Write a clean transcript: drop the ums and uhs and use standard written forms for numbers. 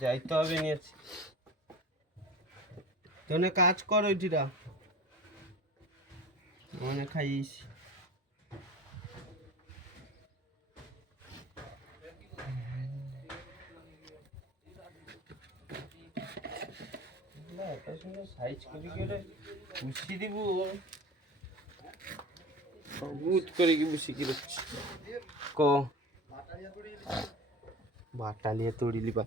যাইতে হবে নিয়েছি তোনে কাজ কর ওইটিরা মানে খাইস সাইজ করি করে বুঝি দিব সবুজ করে কি বুঝি কি ক বাটালিয়া তৈরি লিবা